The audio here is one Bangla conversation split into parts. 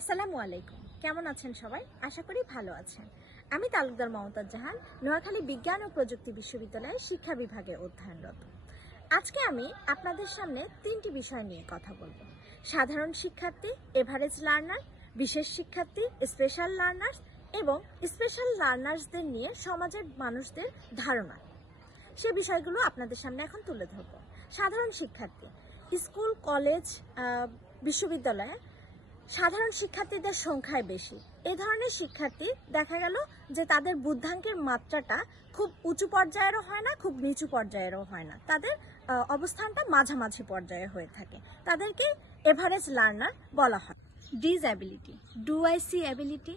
আসসালামু আলাইকুম। কেমন আছেন সবাই? আশা করি ভালো আছেন। আমি তালুকদার মমতাজ জাহান, নোয়াখালী বিজ্ঞান ও প্রযুক্তি বিশ্ববিদ্যালয়ের শিক্ষা বিভাগে অধ্যয়নরত। আজকে আমি আপনাদের সামনে তিনটি বিষয় নিয়ে কথা বলবো: সাধারণ শিক্ষার্থী, এভারেজ লার্নার, বিশেষ শিক্ষার্থী, স্পেশাল লার্নার্স এবং স্পেশাল লার্নার্সদের নিয়ে সমাজের মানুষদের ধারণা। সে বিষয়গুলো আপনাদের সামনে এখন তুলে ধরবো। সাধারণ শিক্ষার্থী, স্কুল, কলেজ, বিশ্ববিদ্যালয়ে সাধারণ শিক্ষার্থীদের সংখ্যায় বেশি। এ ধরনের শিক্ষার্থী দেখা গেল যে তাদের বুদ্ধাঙ্কের মাত্রাটা খুব উঁচু পর্যায়েরও হয় না, খুব নিচু পর্যায়েরও হয় না, তাদের অবস্থানটা মাঝামাঝি পর্যায়ে হয়ে থাকে। তাদেরকে এভারেজ লার্নার বলা হয়। Disability, do I see ability?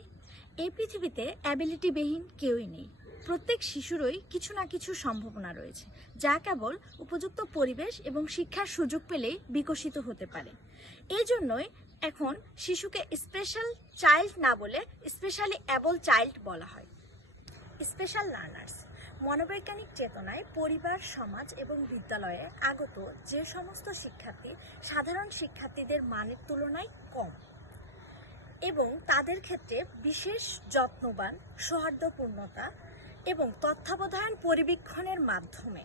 এই পৃথিবীতে অ্যাবিলিটিবিহীন কেউই নেই। প্রত্যেক শিশুরই কিছু না কিছু সম্ভাবনা রয়েছে, যা কেবল উপযুক্ত পরিবেশ এবং শিক্ষার সুযোগ পেলেই বিকশিত হতে পারে। এই জন্যই এখন শিশুকে স্পেশাল চাইল্ড না বলে স্পেশালি অ্যাবল চাইল্ড বলা হয়। স্পেশাল লার্নার্স মনোবৈজ্ঞানিক চেতনায় পরিবার, সমাজ এবং বিদ্যালয়ে আগত যে সমস্ত শিক্ষার্থী সাধারণ শিক্ষার্থীদের মানের তুলনায় কম এবং তাদের ক্ষেত্রে বিশেষ যত্নবান, সৌহার্দ্যপূর্ণতা এবং তত্ত্বাবধান পরিবীক্ষণের মাধ্যমে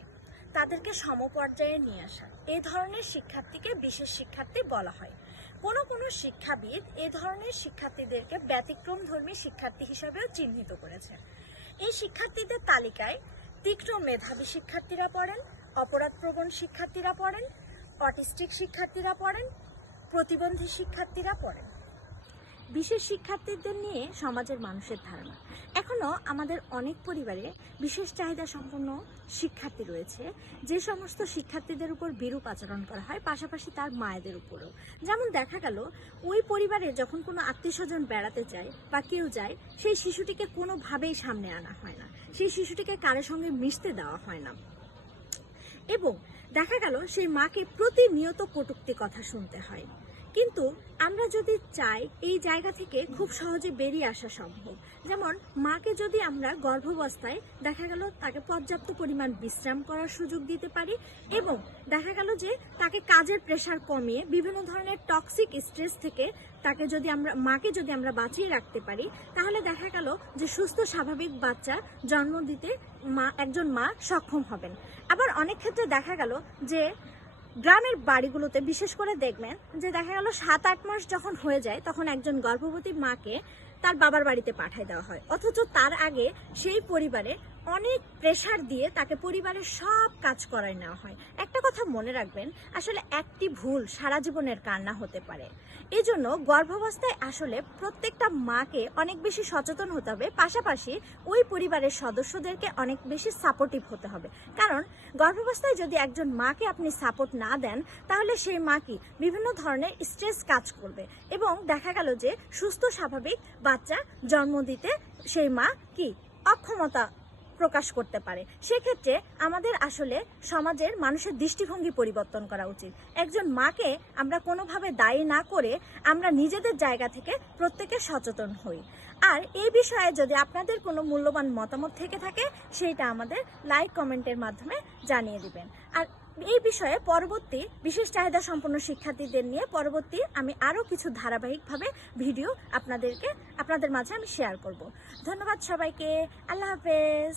তাদেরকে সমপর্যায়ে নিয়ে আসা, এই ধরনের শিক্ষার্থীকে বিশেষ শিক্ষার্থী বলা হয়। কোনো কোনো শিক্ষাবিদ এই ধরনের শিক্ষার্থীদেরকে ব্যতিক্রমধর্মী শিক্ষার্থী হিসাবেও চিহ্নিত করেছে। এই শিক্ষার্থীদের তালিকায় তীক্ষ্ণ মেধাবী শিক্ষার্থীরা পড়েন, অপরাধপ্রবণ শিক্ষার্থীরা পড়েন, অটিস্টিক শিক্ষার্থীরা পড়েন, প্রতিবন্ধী শিক্ষার্থীরা পড়েন। বিশেষ শিক্ষার্থীদের নিয়ে সমাজের মানুষের ধারণা। এখনও আমাদের অনেক পরিবারে বিশেষ চাহিদা সম্পন্ন শিক্ষার্থী রয়েছে, যে সমস্ত শিক্ষার্থীদের উপর বিরূপ আচরণ করা হয়, পাশাপাশি তার মায়েদের উপরেও। যেমন দেখা গেল ওই পরিবারে যখন কোনো আত্মীয়স্বজন বেড়াতে যায় বা কেউ যায়, সেই শিশুটিকে কোনোভাবেই সামনে আনা হয় না, সেই শিশুটিকে কারোর সঙ্গে মিশতে দেওয়া হয় না এবং দেখা গেল সেই মাকে প্রতিনিয়ত কটূক্তি কথা শুনতে হয়। কিন্তু আমরা যদি চাই এই জায়গা থেকে খুব সহজে বেরিয়ে আসা সম্ভব। যেমন মাকে যদি আমরা গর্ভাবস্থায় দেখা গেল তাকে পর্যাপ্ত পরিমাণ বিশ্রাম করার সুযোগ দিতে পারি এবং দেখা গেল যে তাকে কাজের প্রেশার কমিয়ে বিভিন্ন ধরনের টক্সিক স্ট্রেস থেকে মাকে যদি আমরা বাঁচিয়ে রাখতে পারি, তাহলে দেখা গেল যে সুস্থ স্বাভাবিক বাচ্চা জন্ম দিতে একজন মা সক্ষম হবেন। আবার অনেক ক্ষেত্রে দেখা গেল যে গ্রামের বাড়িগুলোতে বিশেষ করে দেখবেন যে দেখা গেল 7-8 মাস যখন হয়ে যায় তখন একজন গর্ভবতী মাকে তার বাবার বাড়িতে পাঠিয়ে দেওয়া হয়, অথচ তার আগে সেই পরিবারে অনেক প্রেশার দিয়ে তাকে পরিবারের সব কাজ করায় নেওয়া হয়। একটা কথা মনে রাখবেন, আসলে একটি ভুল সারা জীবনের কান্না হতে পারে। এই জন্য গর্ভাবস্থায় আসলে প্রত্যেকটা মাকে অনেক বেশি সচেতন হতে হবে, পাশাপাশি ওই পরিবারের সদস্যদেরকে অনেক বেশি সাপোর্টিভ হতে হবে। কারণ গর্ভাবস্থায় যদি একজন মাকে আপনি সাপোর্ট না দেন, তাহলে সেই মা কি বিভিন্ন ধরনের স্ট্রেস কাজ করবে এবং দেখা গেল যে সুস্থ স্বাভাবিক বাচ্চা জন্ম দিতে সেই মা কি অক্ষমতা প্রকাশ করতে পারে। সেক্ষেত্রে আমাদের আসলে সমাজের মানুষের দৃষ্টিভঙ্গি পরিবর্তন করা উচিত। একজন মাকে আমরা কোনোভাবে দায়ী না করে আমরা নিজেদের জায়গা থেকে প্রত্যেকে সচেতন হই। আর এই বিষয়ে যদি আপনাদের কোনো মূল্যবান মতামত থেকে থাকে, সেইটা আমাদের লাইক কমেন্টের মাধ্যমে জানিয়ে দিবেন। আর এই বিষয়ে পরবর্তী বিশেষ চাহিদা সম্পন্ন শিক্ষার্থীদের নিয়ে পরবর্তী আমি আরও কিছু ধারাবাহিকভাবে ভিডিও আপনাদের মাঝে আমি শেয়ার করব। ধন্যবাদ সবাইকে। আল্লাহ হাফেজ।